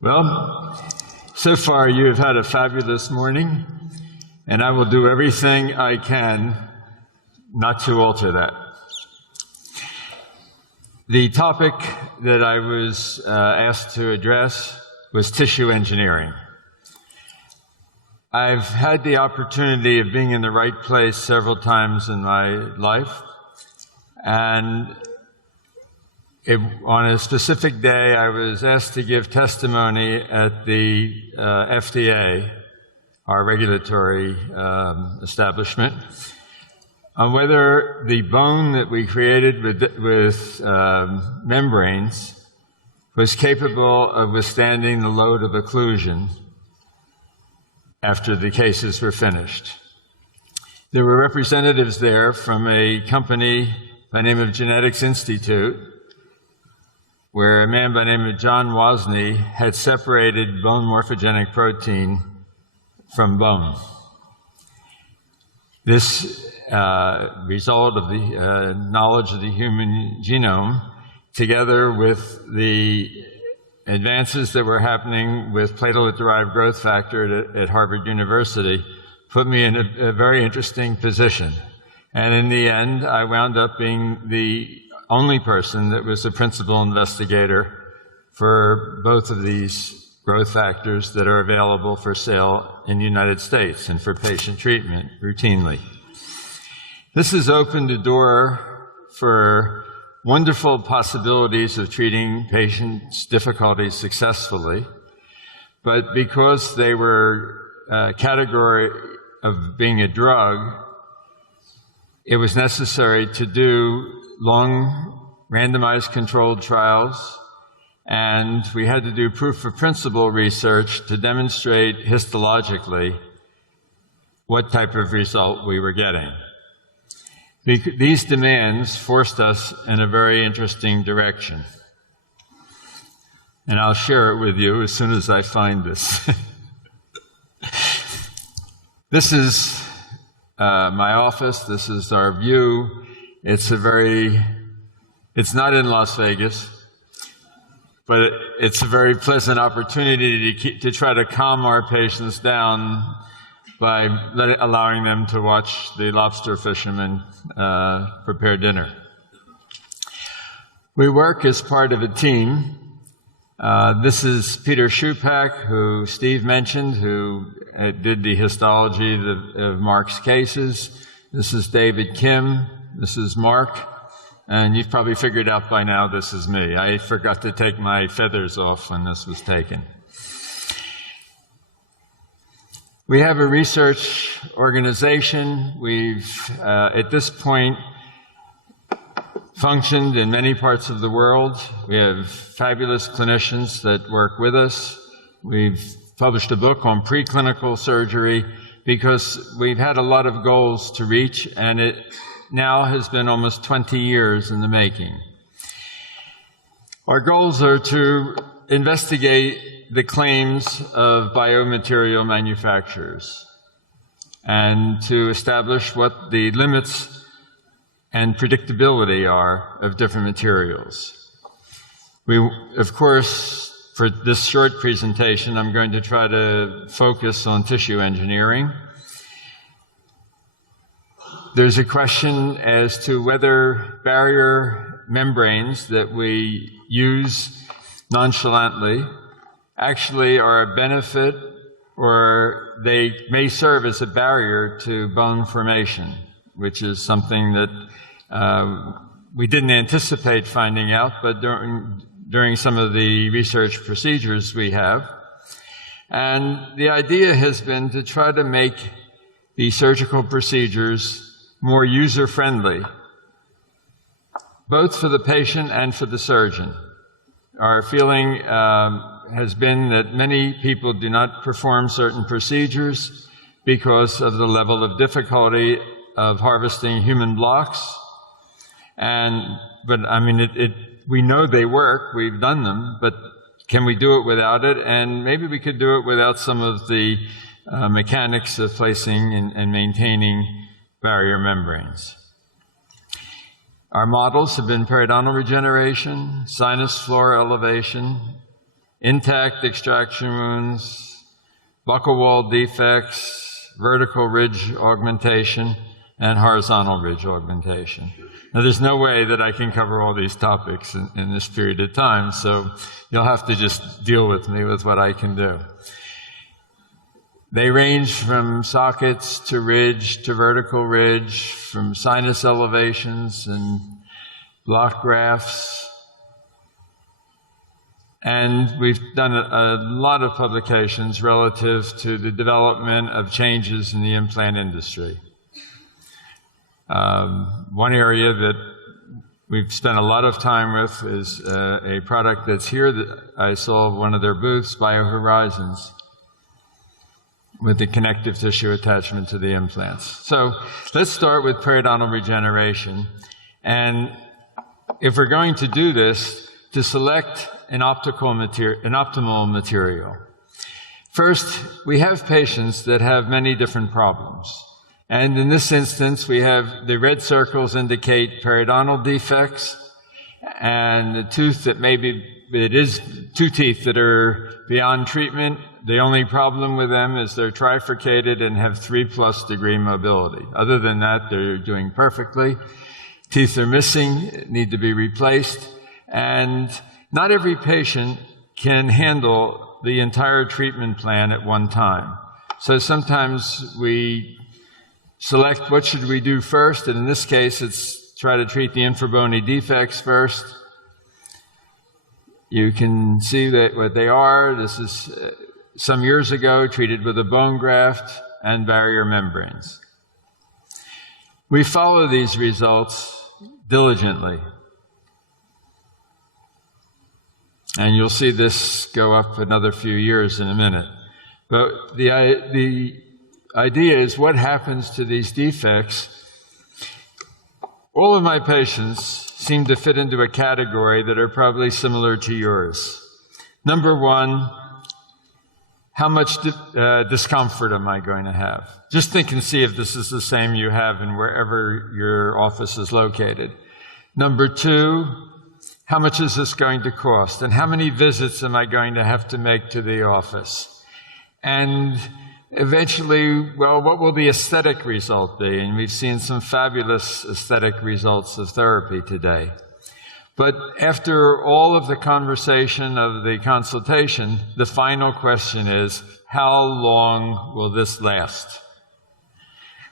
Well, so far you have had a fabulous morning, and I will do everything I can not to alter that. The topic that I was asked to address was tissue engineering. I've had the opportunity of being in the right place several times in my life, and on a specific day, I was asked to give testimony at the FDA, our regulatory establishment, on whether the bone that we created with membranes was capable of withstanding the load of occlusion after the cases were finished. There were representatives there from a company by the name of Genetics Institute, where a man by the name of John Wozni had separated bone morphogenic protein from bone. This result of the knowledge of the human genome, together with the advances that were happening with platelet-derived growth factor at Harvard University, put me in a very interesting position. And in the end, I wound up being the only person that was the principal investigator for both of these growth factors that are available for sale in the United States and for patient treatment routinely. This has opened a door for wonderful possibilities of treating patients' difficulties successfully, but because they were a category of being a drug, it was necessary to do long randomized controlled trials, and we had to do proof of principle research to demonstrate histologically what type of result we were getting. These demands forced us in a very interesting direction, and I'll share it with you as soon as I find this. This is my office. This is our view. It's not in Las Vegas, but it's a very pleasant opportunity to try to calm our patients down by allowing them to watch the lobster fishermen prepare dinner. We work as part of a team. This is Peter Schupak, who Steve mentioned, who did the histology of Mark's cases. This is David Kim. This is Mark. And you've probably figured out by now this is me. I forgot to take my feathers off when this was taken. We have a research organization. We've, at this point, functioned in many parts of the world. We have fabulous clinicians that work with us. We've published a book on preclinical surgery because we've had a lot of goals to reach, and it now has been almost 20 years in the making. Our goals are to investigate the claims of biomaterial manufacturers and to establish what the limits and predictability are of different materials. Of course, for this short presentation, I'm going to try to focus on tissue engineering. There's a question as to whether barrier membranes that we use nonchalantly actually are a benefit, or they may serve as a barrier to bone formation, which is something that we didn't anticipate finding out, but during some of the research procedures we have. And the idea has been to try to make the surgical procedures more user-friendly, both for the patient and for the surgeon. Our feeling has been that many people do not perform certain procedures because of the level of difficulty of harvesting human blocks. But I mean, we know they work, we've done them, but can we do it without it? And maybe we could do it without some of the mechanics of placing and maintaining barrier membranes. Our models have been periodontal regeneration, sinus floor elevation, intact extraction wounds, buccal wall defects, vertical ridge augmentation, and horizontal ridge augmentation. Now, there's no way that I can cover all these topics in this period of time, so you'll have to just deal with me with what I can do. They range from sockets to ridge to vertical ridge, from sinus elevations and block grafts. And we've done a lot of publications relative to the development of changes in the implant industry. One area that we've spent a lot of time with is a product that's here that I saw one of their booths, Biohorizons, with the connective tissue attachment to the implants. So let's start with periodontal regeneration. And if we're going to do this, to select an optimal material. First, we have patients that have many different problems. And in this instance, we have the red circles indicate periodontal defects, and the tooth that it is two teeth that are beyond treatment. The only problem with them is they're trifurcated and have 3+ degree mobility. Other than that, they're doing perfectly. Teeth are missing, need to be replaced, and not every patient can handle the entire treatment plan at one time. So sometimes we select what should we do first, and in this case, it's try to treat the infrabony defects first. You can see that what they are. This is some years ago treated with a bone graft and barrier membranes. We follow these results diligently. And you'll see this go up another few years in a minute. But the idea is what happens to these defects. All of my patients seem to fit into a category that are probably similar to yours. Number one, how much discomfort am I going to have? Just think and see if this is the same you have in wherever your office is located. Number two, how much is this going to cost? And how many visits am I going to have to make to the office? And eventually, well, what will the aesthetic result be? And we've seen some fabulous aesthetic results of therapy today. But after all of the conversation of the consultation, the final question is, how long will this last?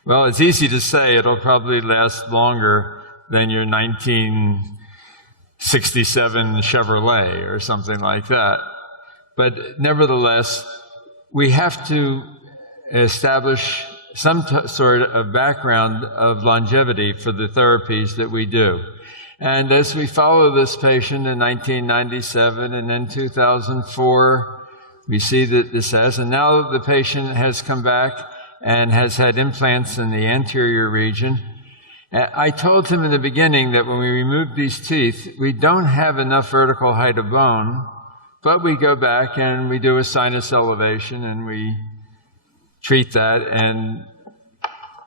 Well, it's easy to say it'll probably last longer than your 1967 Chevrolet or something like that. But nevertheless, we have to establish some sort of background of longevity for the therapies that we do. And as we follow this patient in 1997 and then 2004, we see that this has, and now the patient has come back and has had implants in the anterior region. I told him in the beginning that when we remove these teeth, we don't have enough vertical height of bone, but we go back and we do a sinus elevation and we treat that. And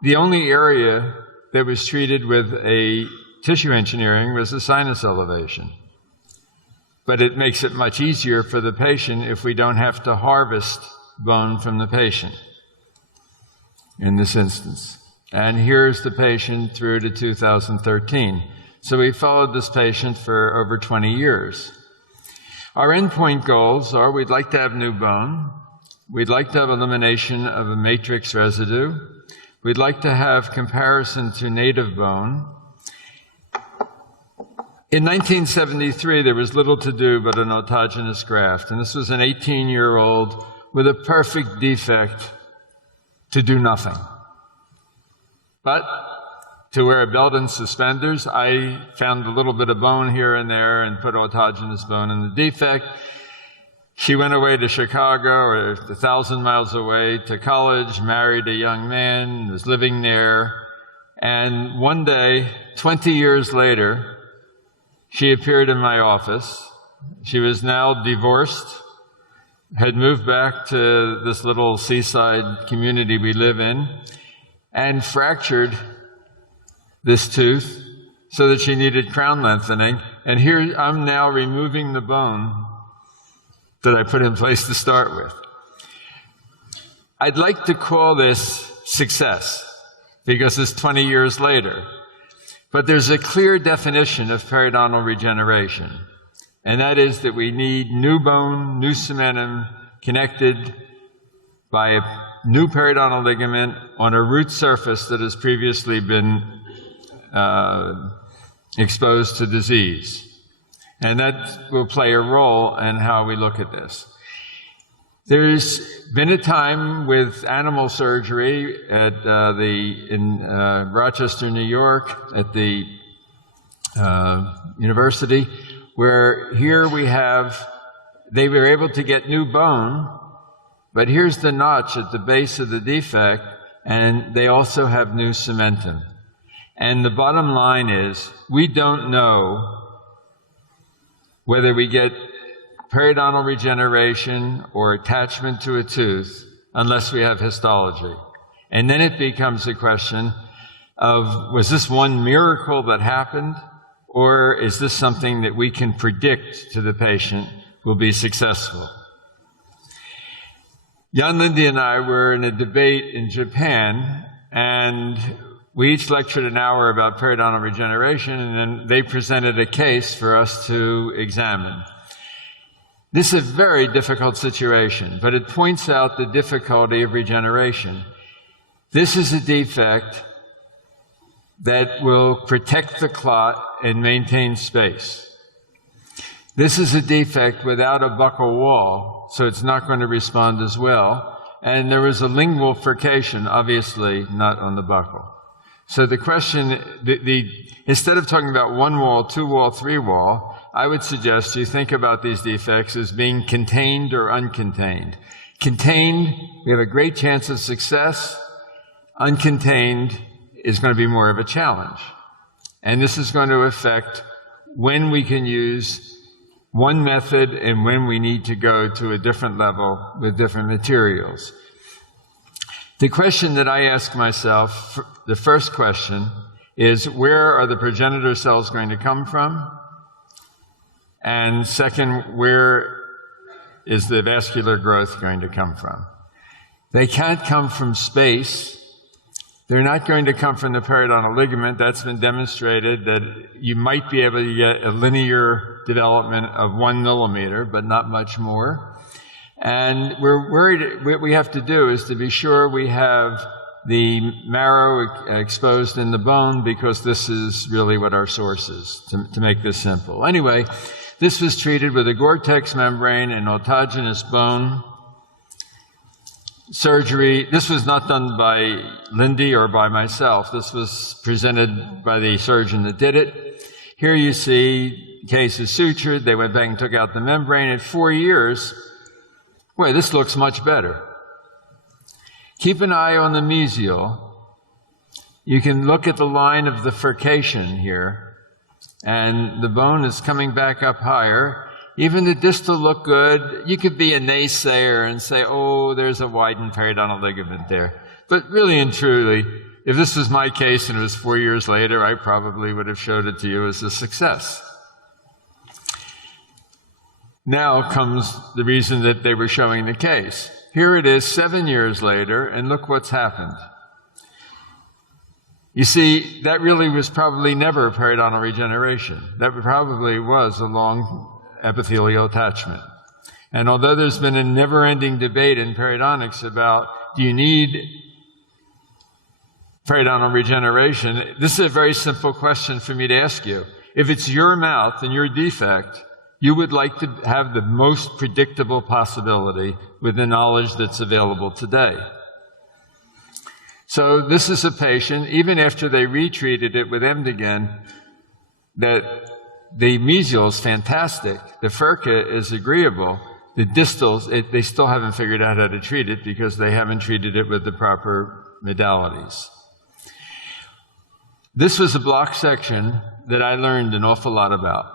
the only area that was treated with a tissue engineering was the sinus elevation. But it makes it much easier for the patient if we don't have to harvest bone from the patient in this instance. And here's the patient through to 2013. So we followed this patient for over 20 years. Our endpoint goals are we'd like to have new bone. We'd like to have elimination of a matrix residue. We'd like to have comparison to native bone. In 1973, there was little to do but an autogenous graft, and this was an 18-year-old with a perfect defect to do nothing. But to wear a belt and suspenders, I found a little bit of bone here and there and put autogenous bone in the defect. She went away to Chicago, or 1,000 miles away, to college, married a young man, was living there, and one day, 20 years later, she appeared in my office. She was now divorced, had moved back to this little seaside community we live in, and fractured this tooth so that she needed crown lengthening. And here I'm now removing the bone that I put in place to start with. I'd like to call this success because it's 20 years later. But there's a clear definition of periodontal regeneration, and that is that we need new bone, new cementum connected by a new periodontal ligament on a root surface that has previously been exposed to disease. And that will play a role in how we look at this. There's been a time with animal surgery at in Rochester, New York, at the university, where here we have, they were able to get new bone, but here's the notch at the base of the defect, and they also have new cementum. And the bottom line is, we don't know whether we get periodontal regeneration or attachment to a tooth unless we have histology. And then it becomes a question of, was this one miracle that happened, or is this something that we can predict to the patient will be successful? Jan Lindy and I were in a debate in Japan, and we each lectured an hour about periodontal regeneration, and then they presented a case for us to examine. This is a very difficult situation, but it points out the difficulty of regeneration. This is a defect that will protect the clot and maintain space. This is a defect without a buccal wall, so it's not going to respond as well. And there is a lingual furcation, obviously not on the buccal. So the question, instead of talking about one wall, two wall, three wall, I would suggest you think about these defects as being contained or uncontained. Contained, we have a great chance of success. Uncontained is going to be more of a challenge. And this is going to affect when we can use one method and when we need to go to a different level with different materials. The question that I ask myself, the first question, is where are the progenitor cells going to come from? And second, where is the vascular growth going to come from? They can't come from space. They're not going to come from the periodontal ligament. That's been demonstrated that you might be able to get a linear development of 1 millimeter, but not much more. And we're worried, what we have to do is to be sure we have the marrow exposed in the bone, because this is really what our source is, to make this simple. Anyway, this was treated with a Gore-Tex membrane and autogenous bone surgery. This was not done by Lindy or by myself. This was presented by the surgeon that did it. Here you see case is sutured. They went back and took out the membrane. At 4 years, boy, this looks much better. Keep an eye on the mesial. You can look at the line of the furcation here, and the bone is coming back up higher. Even the distal look good. You could be a naysayer and say, oh, there's a widened periodontal ligament there. But really and truly, if this was my case and it was 4 years later, I probably would have showed it to you as a success. Now comes the reason that they were showing the case. Here it is 7 years later, and look what's happened. You see, that really was probably never a periodontal regeneration. That probably was a long epithelial attachment. And although there's been a never-ending debate in periodontics about, do you need periodontal regeneration, this is a very simple question for me to ask you. If it's your mouth and your defect, you would like to have the most predictable possibility with the knowledge that's available today. So this is a patient, even after they retreated it with Emdogen, that the mesial is fantastic, the furca is agreeable, the distals, they still haven't figured out how to treat it because they haven't treated it with the proper modalities. This was a block section that I learned an awful lot about.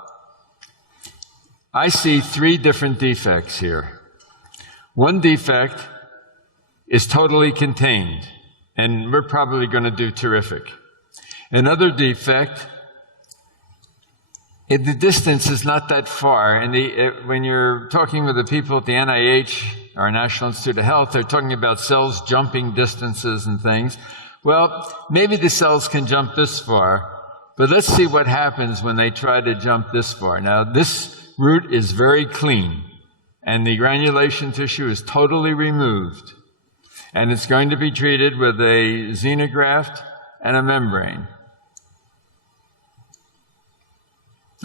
I see 3 different defects here. One defect is totally contained, and we're probably going to do terrific. Another defect The distance is not that far. And when you're talking with the people at the NIH, our National Institute of Health, they're talking about cells jumping distances and things. Well, maybe the cells can jump this far, but let's see what happens when they try to jump this far. Now, this root is very clean, and the granulation tissue is totally removed. And it's going to be treated with a xenograft and a membrane.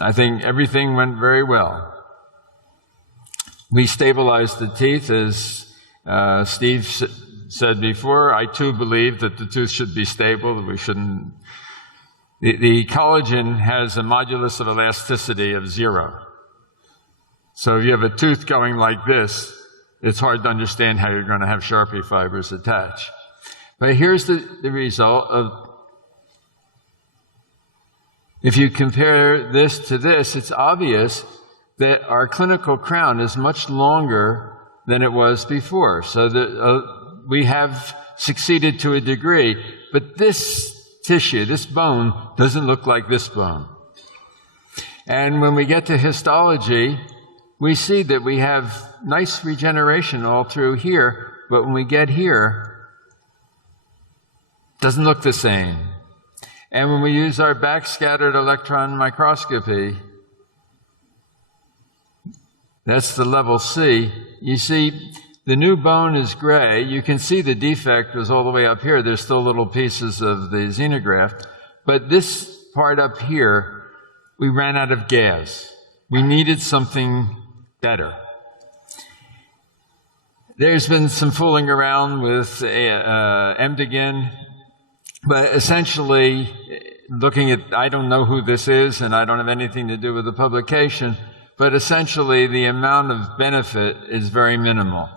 I think everything went very well. We stabilized the teeth, as Steve said before. I too believe that the tooth should be stable, that we shouldn't. The collagen has a modulus of elasticity of 0. So if you have a tooth going like this, it's hard to understand how you're going to have Sharpie fibers attached. But here's the result of, if you compare this to this, it's obvious that our clinical crown is much longer than it was before. So that we have succeeded to a degree, but this tissue, this bone, doesn't look like this bone. And when we get to histology, we see that we have nice regeneration all through here, but when we get here, it doesn't look the same. And when we use our backscattered electron microscopy, that's the level C, you see the new bone is gray. You can see the defect was all the way up here. There's still little pieces of the xenograft. But this part up here, we ran out of gas. We needed something better. There's been some fooling around with Emdigan, but essentially, looking at, I don't know who this is, and I don't have anything to do with the publication, but essentially the amount of benefit is very minimal.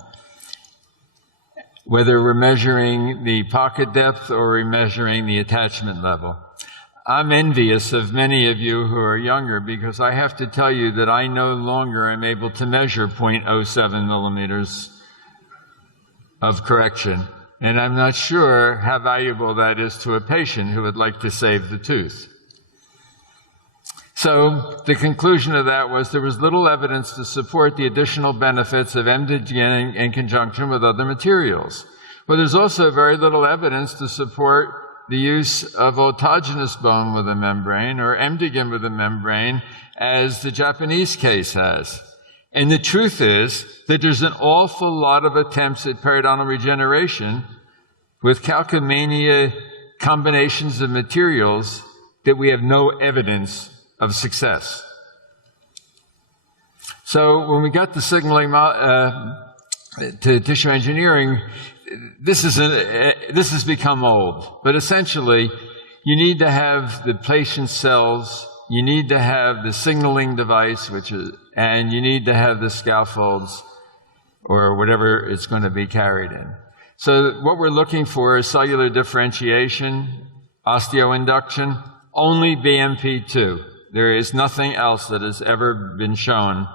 Whether we're measuring the pocket depth or we're measuring the attachment level. I'm envious of many of you who are younger, because I have to tell you that I no longer am able to measure 0.07 millimeters of correction. And I'm not sure how valuable that is to a patient who would like to save the tooth. So the conclusion of that was there was little evidence to support the additional benefits of Emdigan in conjunction with other materials. But there's also very little evidence to support the use of autogenous bone with a membrane or Emdigan with a membrane, as the Japanese case has. And the truth is that there's an awful lot of attempts at periodontal regeneration with calcomania combinations of materials that we have no evidence of success. So when we got the signaling to tissue engineering, this has become old. But essentially, you need to have the patient cells, you need to have the signaling device, and you need to have the scaffolds or whatever it's going to be carried in. So what we're looking for is cellular differentiation, osteoinduction, only BMP2. There is nothing else that has ever been shown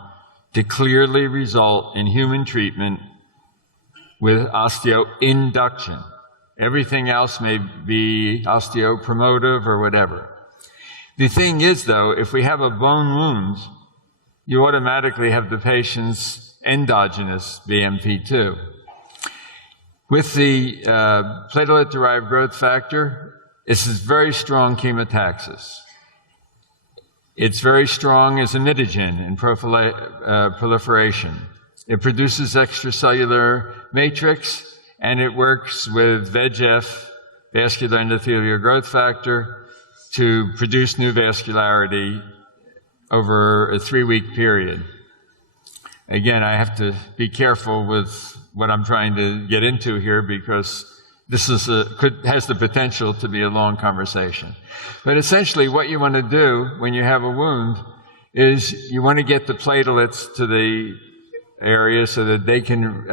to clearly result in human treatment with osteoinduction. Everything else may be osteopromotive or whatever. The thing is, though, if we have a bone wound, you automatically have the patient's endogenous BMP2. With the platelet-derived growth factor, this is very strong chemotaxis. It's very strong as a mitogen in proliferation. It produces extracellular matrix, and it works with VEGF, vascular endothelial growth factor, to produce new vascularity over a 3-week period. Again, I have to be careful with what I'm trying to get into here, because this has the potential to be a long conversation. But essentially, what you want to do when you have a wound is you want to get the platelets to the area so that they can,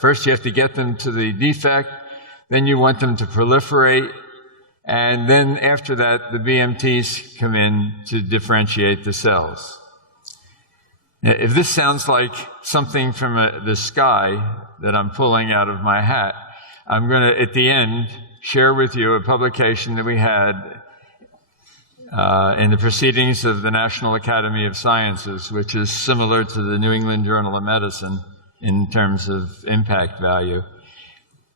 first you have to get them to the defect, then you want them to proliferate, and then after that, the BMTs come in to differentiate the cells. Now, if this sounds like something from the sky that I'm pulling out of my hat, I'm going to, at the end, share with you a publication that we had in the Proceedings of the National Academy of Sciences, which is similar to the New England Journal of Medicine in terms of impact value,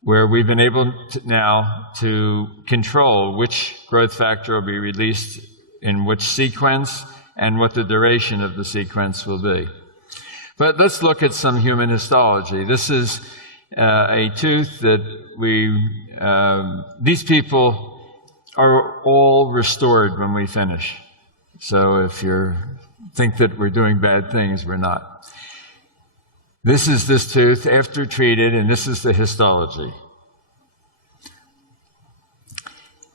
where we've been able now to control which growth factor will be released in which sequence and what the duration of the sequence will be. But let's look at some human histology. This is a tooth that these people are all restored when we finish. So if you think that we're doing bad things, we're not. This is this tooth after treated, and this is the histology.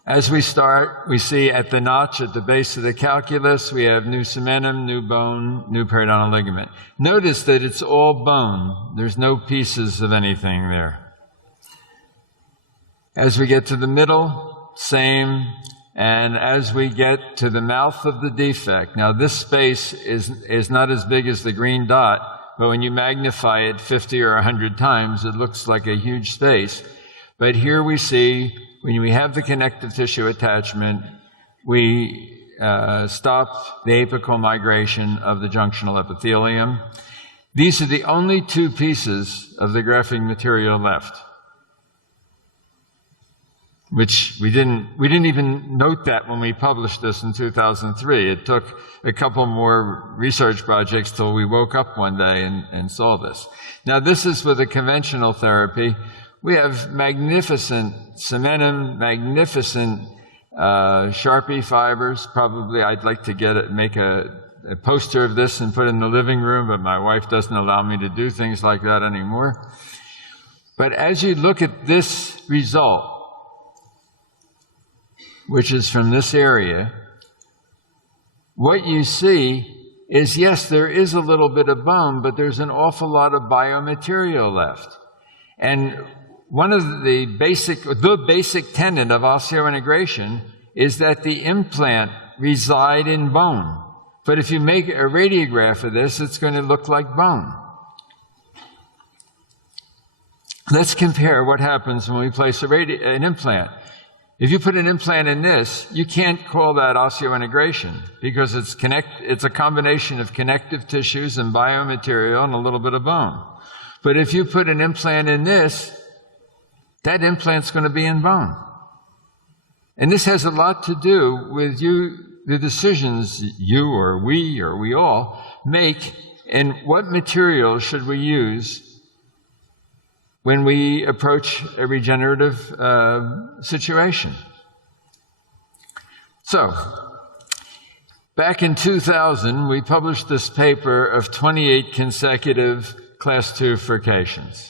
As we start, we see at the notch at the base of the calculus, we have new cementum, new bone, new periodontal ligament. Notice that it's all bone. There's no pieces of anything there. As we get to the middle, same. And as we get to the mouth of the defect, now this space is not as big as the green dot, but when you magnify it 50 or 100 times, it looks like a huge space. But here we see, when we have the connective tissue attachment, we stop the apical migration of the junctional epithelium. These are the only two pieces of the grafting material left, which we didn't even note that when we published this in 2003. It took a couple more research projects till we woke up one day and saw this. Now, this is with a conventional therapy. We have magnificent cementum, magnificent Sharpie fibers. Probably I'd like to make a poster of this and put it in the living room, but my wife doesn't allow me to do things like that anymore. But as you look at this result, which is from this area, what you see is, yes, there is a little bit of bone, but there's an awful lot of biomaterial left. And one of the basic tenet of osseointegration is that the implant reside in bone. But if you make a radiograph of this, it's going to look like bone. Let's compare what happens when we place an implant. If you put an implant in this, you can't call that osseointegration because it's a combination of connective tissues and biomaterial and a little bit of bone. But if you put an implant in this, that implant's going to be in bone. And this has a lot to do with the decisions you or we all make, and what material should we use when we approach a regenerative situation. So, back in 2000, we published this paper of 28 consecutive class 2 furcations.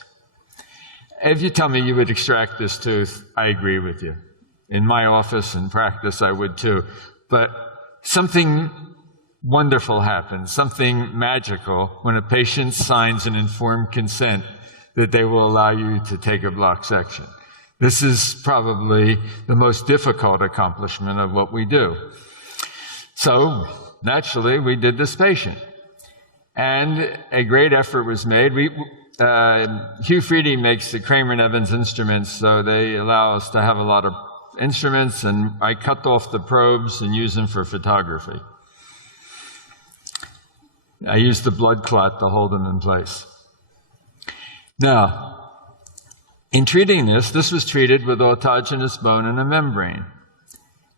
If you tell me you would extract this tooth, I agree with you. In my office and practice, I would too. But something wonderful happens, something magical, when a patient signs an informed consent that they will allow you to take a block section. This is probably the most difficult accomplishment of what we do. So, naturally, we did this patient. And a great effort was made. Hugh Freedy makes the Kramer and Evans instruments, so they allow us to have a lot of instruments, and I cut off the probes and use them for photography. I used the blood clot to hold them in place. Now, in treating this was treated with autogenous bone and a membrane.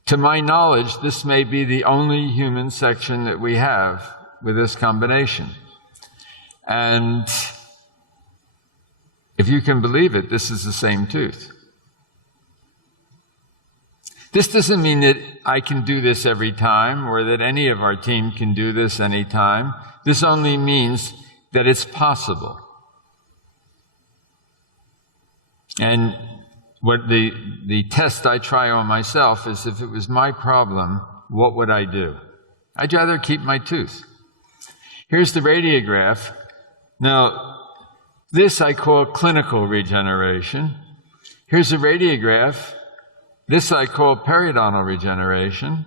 To my knowledge, this may be the only human section that we have with this combination. And if you can believe it, this is the same tooth. This doesn't mean that I can do this every time or that any of our team can do this anytime. This only means that it's possible. And what the test I try on myself is, if it was my problem, what would I do? I'd rather keep my tooth. Here's the radiograph. Now, this I call clinical regeneration. Here's a radiograph. This I call periodontal regeneration.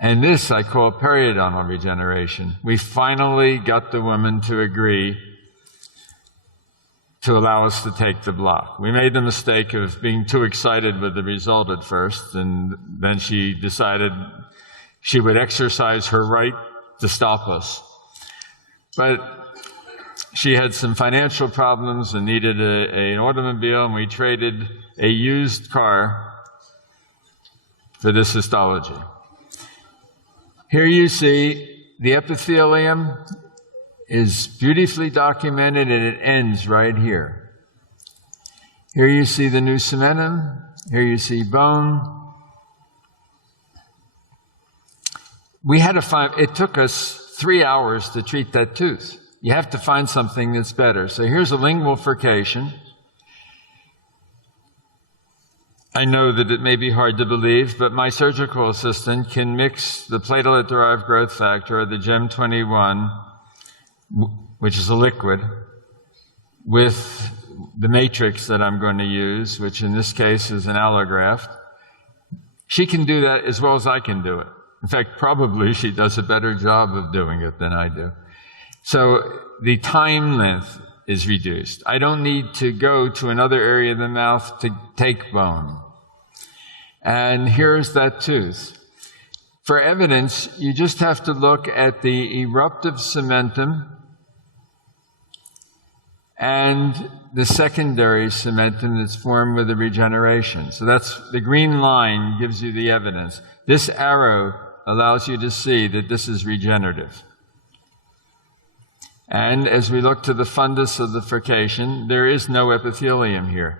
And this I call periodontal regeneration. We finally got the woman to agree to allow us to take the block. We made the mistake of being too excited with the result at first, and then she decided she would exercise her right to stop us. But she had some financial problems and needed an automobile, and we traded a used car for this histology. Here you see the epithelium is beautifully documented, and it ends right here. Here you see the new cementum. Here you see bone. We had to find, it took us 3 hours to treat that tooth. You have to find something that's better. So here's a lingual furcation. I know that it may be hard to believe, but my surgical assistant can mix the platelet-derived growth factor, or the GEM21, which is a liquid, with the matrix that I'm going to use, which in this case is an allograft. She can do that as well as I can do it. In fact, probably she does a better job of doing it than I do. So the time length is reduced. I don't need to go to another area of the mouth to take bone. And here's that tooth. For evidence, you just have to look at the eruptive cementum and the secondary cementum that's formed with the regeneration. So that's the green line gives you the evidence. This arrow allows you to see that this is regenerative. And as we look to the fundus of the furcation, there is no epithelium here.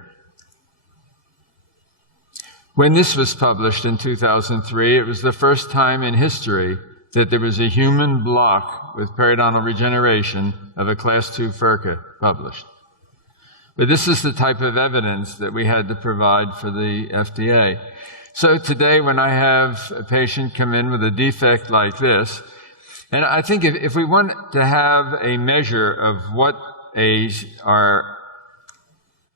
When this was published in 2003, it was the first time in history that there was a human block with periodontal regeneration of a class 2 furca published. But this is the type of evidence that we had to provide for the FDA. So today, when I have a patient come in with a defect like this, and I think if we want to have a measure of what our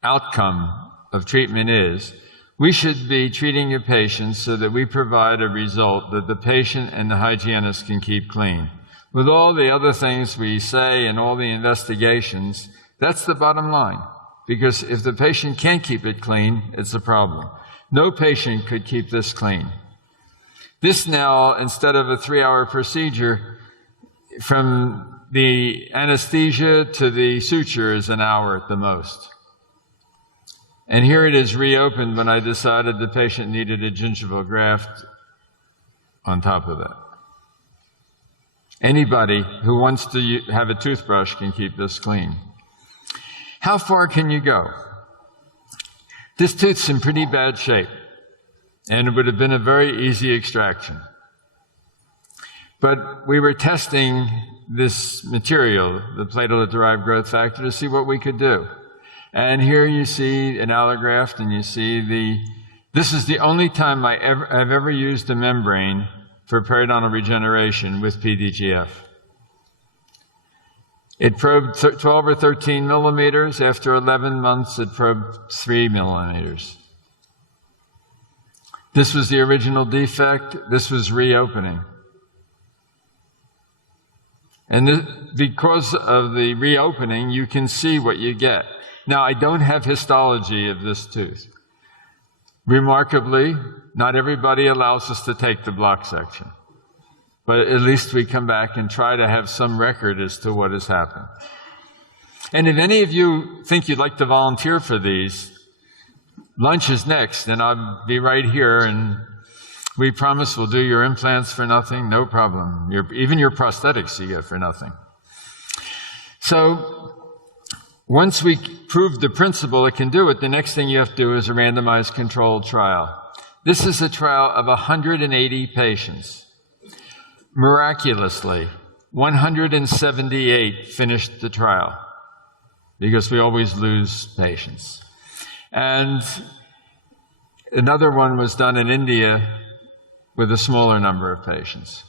outcome of treatment is, we should be treating a patient so that we provide a result that the patient and the hygienist can keep clean. With all the other things we say and all the investigations, that's the bottom line. Because if the patient can't keep it clean, it's a problem. No patient could keep this clean. This now, instead of a 3-hour procedure, from the anesthesia to the suture is an hour at the most. And here it is reopened when I decided the patient needed a gingival graft on top of that. Anybody who wants to have a toothbrush can keep this clean. How far can you go? This tooth's in pretty bad shape, and it would have been a very easy extraction. But we were testing this material, the platelet-derived growth factor, to see what we could do. And here you see an allograft, and you see this is the only time I've ever used a membrane for periodontal regeneration with PDGF. It probed 12 or 13 millimeters. After 11 months, it probed 3 millimeters. This was the original defect. This was reopening. And because of the reopening, you can see what you get. Now, I don't have histology of this tooth. Remarkably, not everybody allows us to take the block section. But at least we come back and try to have some record as to what has happened. And if any of you think you'd like to volunteer for these, lunch is next, and I'll be right here, and we promise we'll do your implants for nothing, no problem. Even your prosthetics you get for nothing. So once we prove the principle it can do it, the next thing you have to do is a randomized controlled trial. This is a trial of 180 patients. Miraculously, 178 finished the trial, because we always lose patients. And another one was done in India with a smaller number of patients.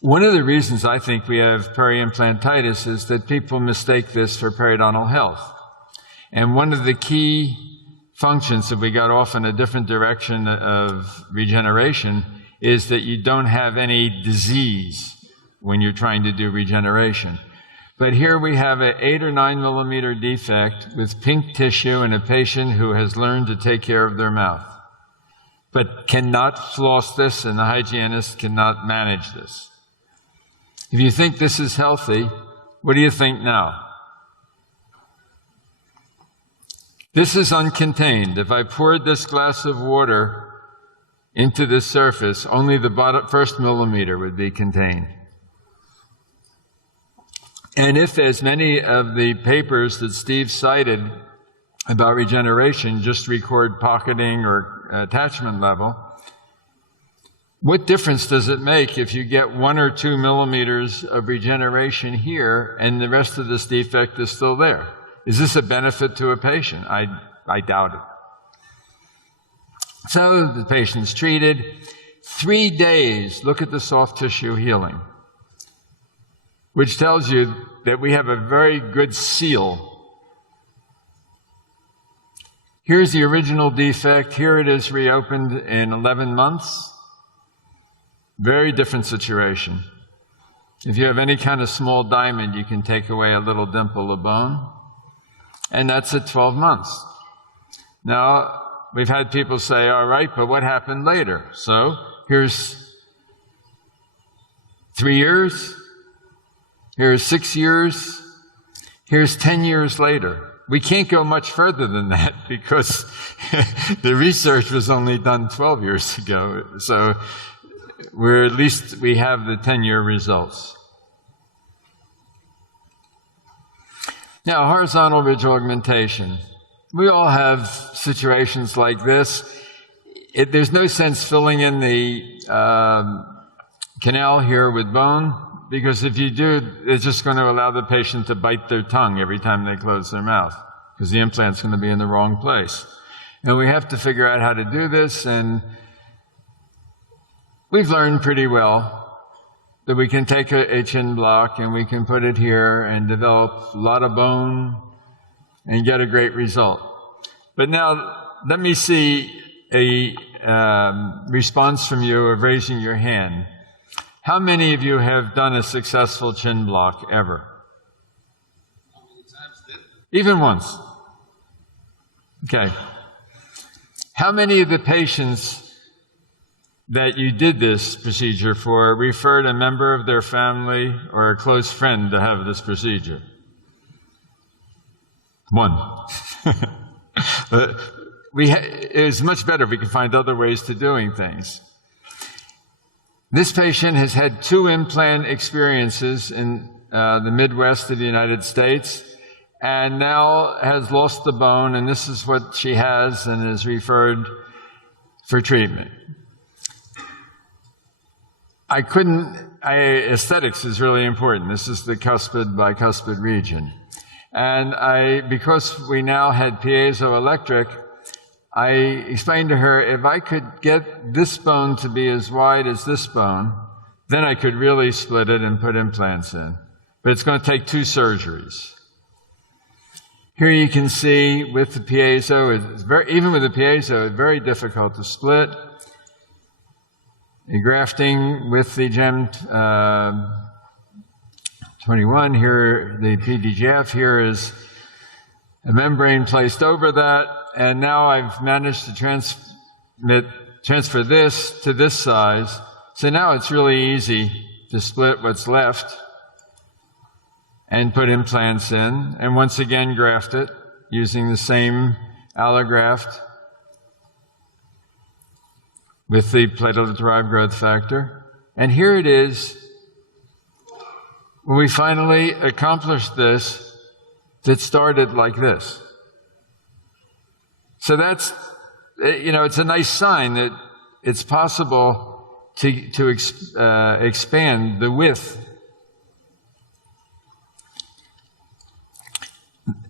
One of the reasons I think we have periimplantitis is that people mistake this for periodontal health. And one of the key functions, if we got off in a different direction of regeneration, is that you don't have any disease when you're trying to do regeneration. But here we have an 8 or 9 millimeter defect with pink tissue in a patient who has learned to take care of their mouth, but cannot floss this, and the hygienist cannot manage this. If you think this is healthy, what do you think now? This is uncontained. If I poured this glass of water into this surface, only the first millimeter would be contained. And if, as many of the papers that Steve cited about regeneration just record pocketing or attachment level, what difference does it make if you get 1 or 2 millimeters of regeneration here and the rest of this defect is still there? Is this a benefit to a patient? I doubt it. So the patient's treated. 3 days, look at the soft tissue healing, which tells you that we have a very good seal. Here's the original defect. Here it is reopened in 11 months. Very different situation. If you have any kind of small diamond, you can take away a little dimple of bone, and that's at 12 months. Now, we've had people say, all right, but what happened later? So here's 3 years, here's 6 years, here's 10 years later. We can't go much further than that because the research was only done 12 years ago. So at least we have the 10-year results. Now, horizontal ridge augmentation. We all have situations like this. There's no sense filling in the canal here with bone, because if you do, it's just going to allow the patient to bite their tongue every time they close their mouth, because the implant's going to be in the wrong place. And we have to figure out how to do this, and we've learned pretty well that we can take a chin block and we can put it here and develop a lot of bone and get a great result. But now, let me see a response from you of raising your hand. How many of you have done a successful chin block ever? How many times did? Even once. Okay. How many of the patients that you did this procedure for referred a member of their family or a close friend to have this procedure? One. It was much better if we could find other ways to doing things. This patient has had 2 implant experiences in the Midwest of the United States, and now has lost the bone, and this is what she has, and is referred for treatment. Aesthetics is really important. This is the cuspid bicuspid region. And because we now had piezoelectric, I explained to her, if I could get this bone to be as wide as this bone, then I could really split it and put implants in. But it's going to take 2 surgeries. Here you can see with the piezo, even with the piezo, it's very difficult to split. A grafting with the GEM 21, here the PDGF, here is a membrane placed over that, and now I've managed to transfer this to this size. So now it's really easy to split what's left and put implants in, and once again graft it using the same allograft with the platelet-derived growth factor. And here it is, when we finally accomplished this, that started like this. So that's, it's a nice sign that it's possible to expand the width.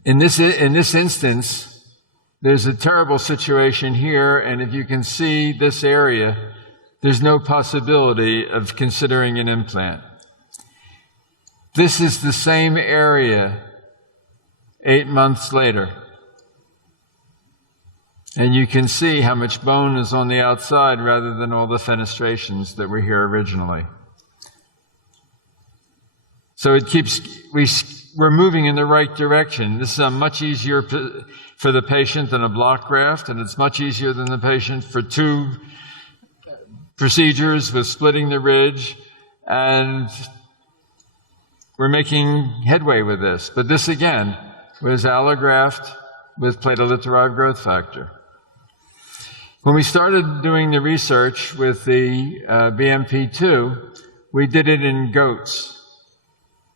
In this instance, there's a terrible situation here, and if you can see this area, there's no possibility of considering an implant. This is the same area 8 months later. And you can see how much bone is on the outside rather than all the fenestrations that were here originally. So we we're moving in the right direction. This is much easier for the patient than a block graft, and it's much easier than the patient for 2 procedures with splitting the ridge, and we're making headway with this. But this, again, was allograft with platelet-derived growth factor. When we started doing the research with the BMP2, we did it in goats.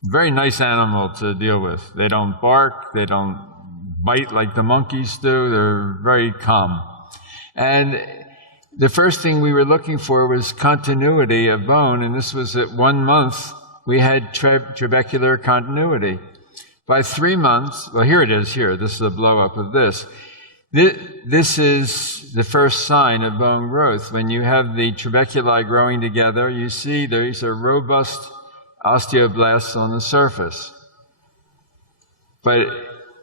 Very nice animal to deal with. They don't bark, they don't bite like the monkeys do, they're very calm. And the first thing we were looking for was continuity of bone, and this was at 1 month, we had trabecular continuity. By 3 months, well, here it is here, this is a blow-up of this. This is the first sign of bone growth. When you have the trabeculi growing together, you see these are robust osteoblasts on the surface. But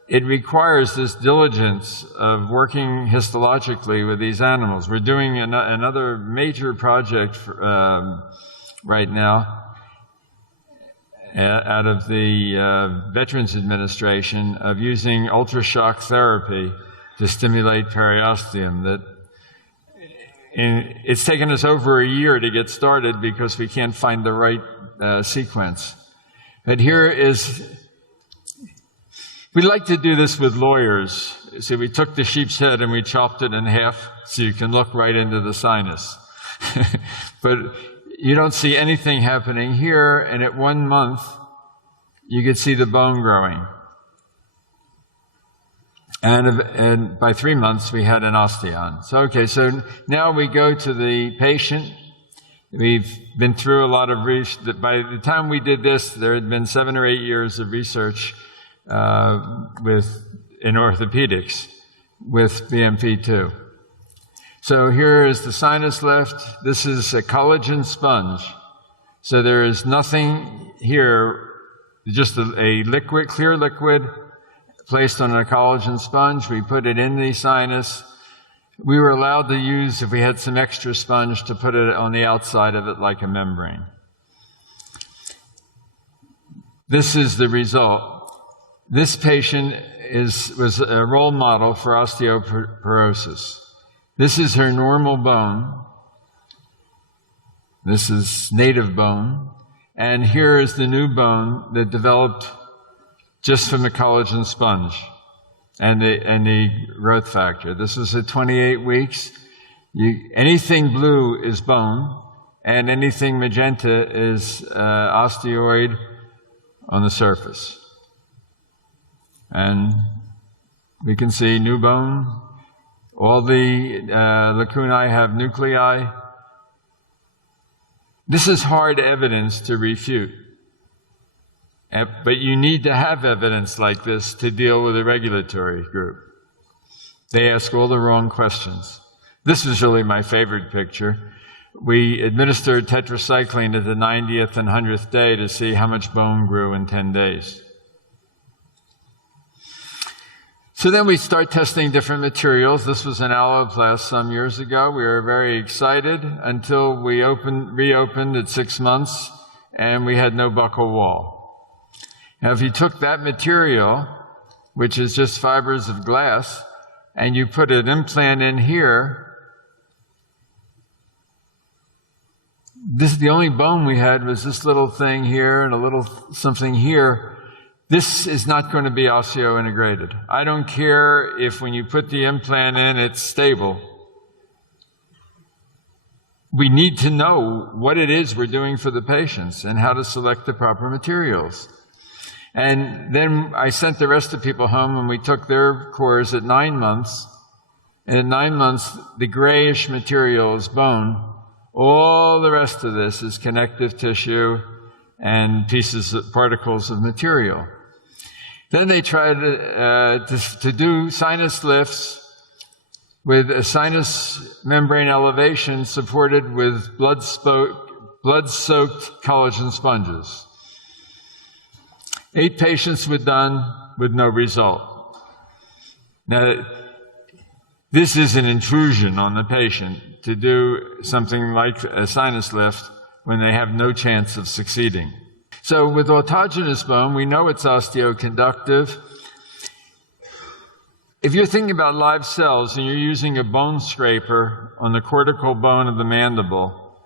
it requires this diligence of working histologically with these animals. We're doing another major project right now out of the Veterans Administration of using ultrashock therapy to stimulate periosteum. It's taken us over a year to get started because we can't find the right sequence. But here is, we like to do this with lawyers. So we took the sheep's head and we chopped it in half so you can look right into the sinus. But you don't see anything happening here, and at 1 month, you could see the bone growing. And by 3 months, we had an osteon. So, okay, so now we go to the patient. We've been through a lot of research. By the time we did this, there had been 7 or 8 years of research in orthopedics with BMP2. So here is the sinus lift. This is a collagen sponge. So there is nothing here, just a liquid, clear liquid, placed on a collagen sponge. We put it in the sinus. We were allowed to use, if we had some extra sponge, to put it on the outside of it like a membrane. This is the result. This patient was a role model for osteoporosis. This is her normal bone. This is native bone. And here is the new bone that developed just from the collagen sponge and the growth factor. This was at 28 weeks. Anything blue is bone, and anything magenta is osteoid on the surface. And we can see new bone. All the lacunae have nuclei. This is hard evidence to refute. But you need to have evidence like this to deal with a regulatory group. They ask all the wrong questions. This is really my favorite picture. We administered tetracycline at the 90th and 100th day to see how much bone grew in 10 days. So then we start testing different materials. This was an alloplast some years ago. We were very excited until we reopened at 6 months, and we had no buccal wall. Now, if you took that material, which is just fibers of glass, and you put an implant in here, the only bone we had was this little thing here and a little something here. This is not going to be osseointegrated. I don't care if when you put the implant in, it's stable. We need to know what it is we're doing for the patients and how to select the proper materials. And then I sent the rest of the people home, and we took their cores at 9 months. And at 9 months, the grayish material is bone. All the rest of this is connective tissue and particles of material. Then they tried to do sinus lifts with a sinus membrane elevation supported with blood-soaked collagen sponges. 8 patients were done with no result. Now, this is an intrusion on the patient to do something like a sinus lift when they have no chance of succeeding. So with autogenous bone, we know it's osteoconductive. If you're thinking about live cells and you're using a bone scraper on the cortical bone of the mandible,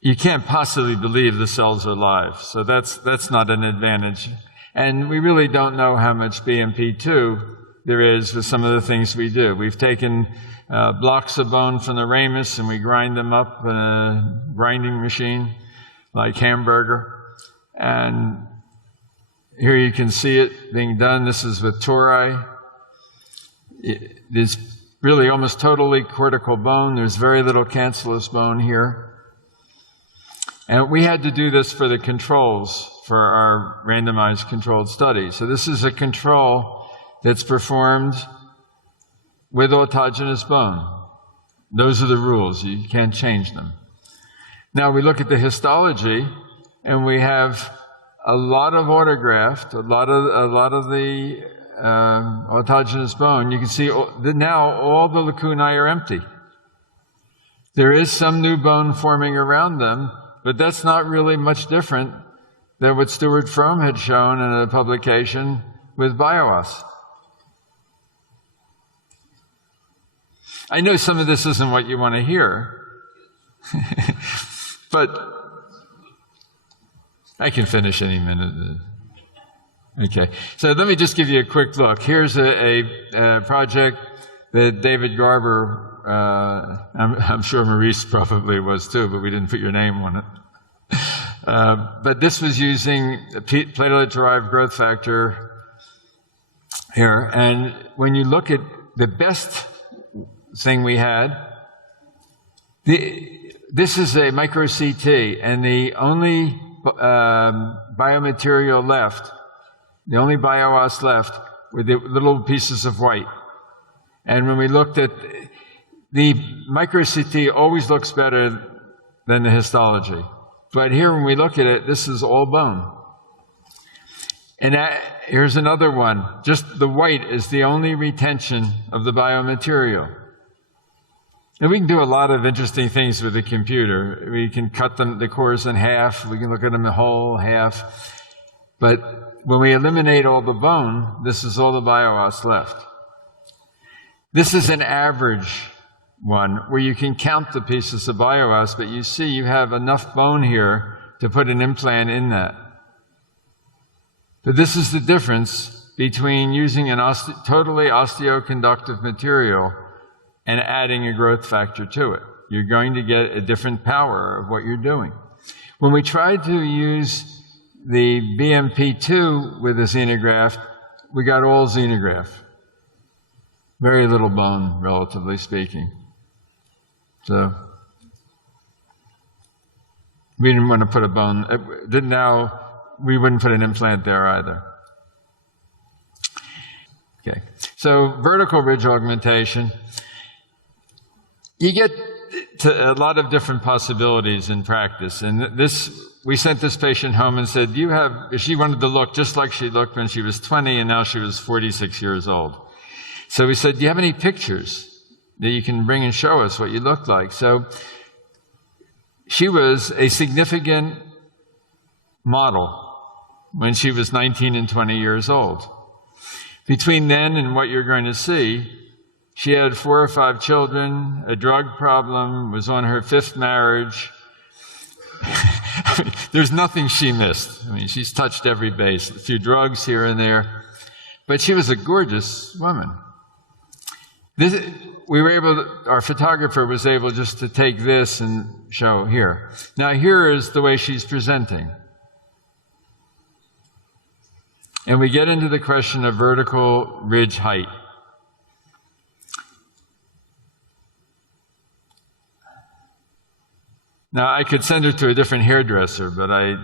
you can't possibly believe the cells are live. So that's not an advantage. And we really don't know how much BMP2 there is with some of the things we do. We've taken blocks of bone from the ramus and we grind them up in a grinding machine like hamburger. And here you can see it being done. This is with tori. It is really almost totally cortical bone. There's very little cancellous bone here. And we had to do this for the controls for our randomized controlled study. So this is a control that's performed with autogenous bone. Those are the rules. You can't change them. Now we look at the histology, and we have a lot of autograft, a lot of the autogenous bone. You can see that now all the lacunae are empty. There is some new bone forming around them, but that's not really much different than what Stuart Fromm had shown in a publication with Bioas. I know some of this isn't what you want to hear, but I can finish any minute. Okay, so let me just give you a quick look. Here's a project that David Garber, I'm sure Maurice probably was too, but we didn't put your name on it. But this was using platelet-derived growth factor here. And when you look at the best thing we had, this is a micro CT, and the only biomaterial left, the only bioos left, were the little pieces of white. And when we looked at the micro CT, always looks better than the histology. But here, when we look at it, this is all bone. And here's another one. Just the white is the only retention of the biomaterial. And we can do a lot of interesting things with the computer. We can cut the cores in half. We can look at them in whole, half. But when we eliminate all the bone, this is all the bioos left. This is an average one where you can count the pieces of bioos, but you see you have enough bone here to put an implant in that. But this is the difference between using an totally osteoconductive material and adding a growth factor to it. You're going to get a different power of what you're doing. When we tried to use the BMP2 with a xenograft, we got all xenograft. Very little bone, relatively speaking. So we didn't want to put a bone, we wouldn't put an implant there either. Okay, so vertical ridge augmentation. You get to a lot of different possibilities in practice. And we sent this patient home and said, she wanted to look just like she looked when she was 20 and now she was 46 years old. So we said, do you have any pictures that you can bring and show us what you looked like? So she was a significant model when she was 19 and 20 years old. Between then and what you're going to see, she had 4 or 5 children, a drug problem, was on her 5th marriage. There's nothing she missed. I mean, she's touched every base, a few drugs here and there. But she was a gorgeous woman. Our photographer was able just to take this and show here. Now here is the way she's presenting. And we get into the question of vertical ridge height. Now, I could send her to a different hairdresser, but I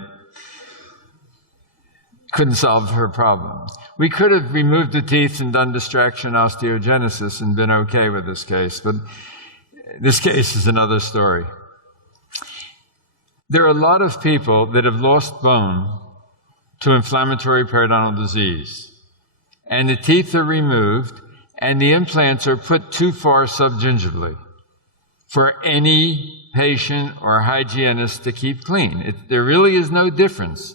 couldn't solve her problem. We could have removed the teeth and done distraction osteogenesis and been okay with this case, but this case is another story. There are a lot of people that have lost bone to inflammatory periodontal disease, and the teeth are removed, and the implants are put too far subgingivally for any patient or hygienist to keep clean. There really is no difference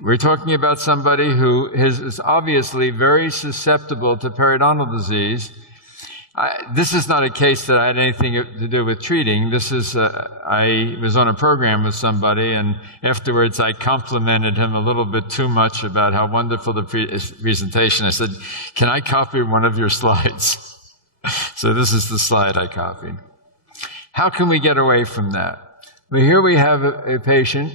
We're talking about somebody who is obviously very susceptible to periodontal disease. This is not a case that I had anything to do with treating. This is, I was on a program with somebody, and afterwards I complimented him a little bit too much about how wonderful the presentation. I said, "Can I copy one of your slides?" So this is the slide I copied. How can we get away from that? Well, here we have a patient.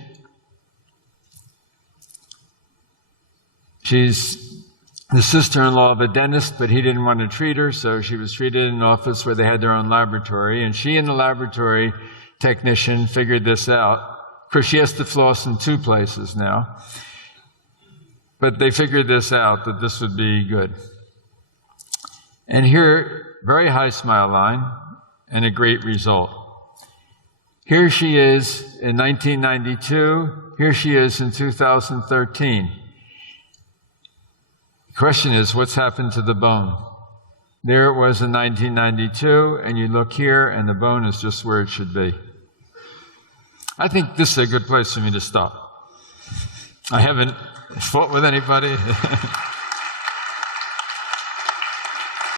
She's the sister-in-law of a dentist, but he didn't want to treat her, so she was treated in an office where they had their own laboratory, and she and the laboratory technician figured this out. Of course, she has to floss in 2 places now, but they figured this out, that this would be good. And here, very high smile line, and a great result. Here she is in 1992, here she is in 2013. The question is, what's happened to the bone? There it was in 1992, and you look here, and the bone is just where it should be. I think this is a good place for me to stop. I haven't fought with anybody.